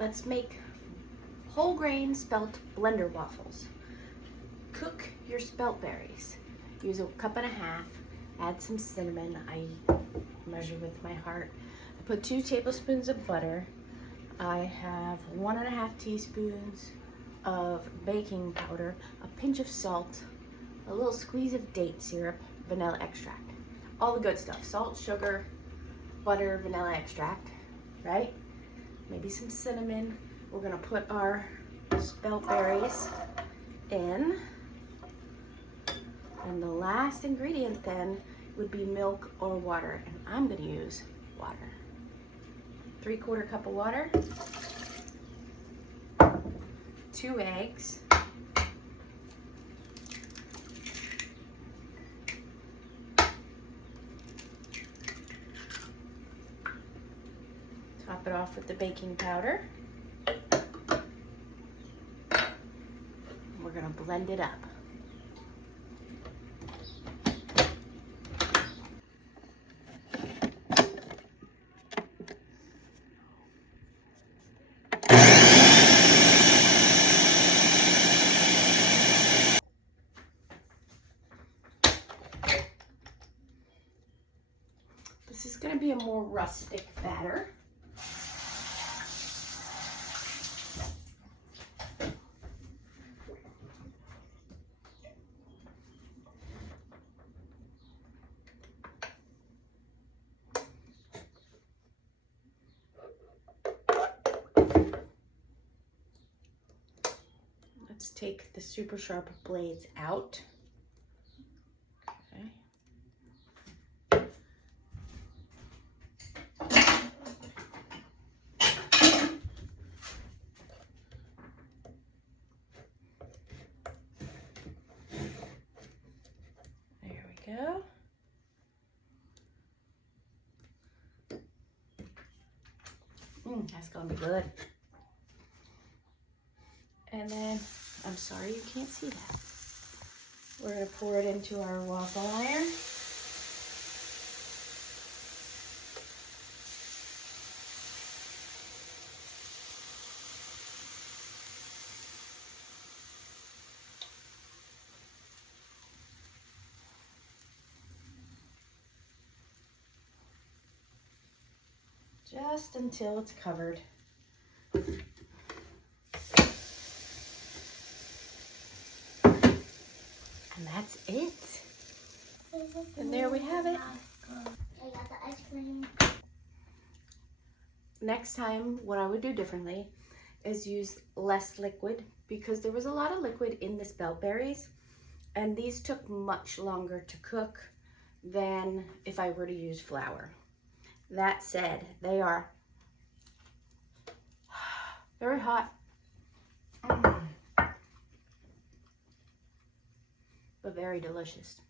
Let's make whole grain spelt blender waffles. Cook your spelt berries. Use 1.5 cups. Add some cinnamon. I measure with my heart. I put 2 tablespoons of butter. I have 1.5 teaspoons of baking powder, a pinch of salt, a little squeeze of date syrup, vanilla extract. All the good stuff. Salt, sugar, butter, vanilla extract, right? Maybe some cinnamon. We're gonna put our spelt berries in. And the last ingredient then would be milk or water. And I'm gonna use water. 3/4 cup of water, 2 eggs, top it off with the baking powder. We're gonna blend it up. This is going to be a more rustic batter. Let's take the super sharp blades out. Okay. There we go. That's gonna be good. And then, I'm sorry you can't see that. We're gonna pour it into our waffle iron. Just until it's covered. And that's it. And there we have it. I got the ice cream. Next time, what I would do differently is use less liquid, because there was a lot of liquid in the spelt berries, and these took much longer to cook than if I were to use flour. That said, they are very hot, but very delicious.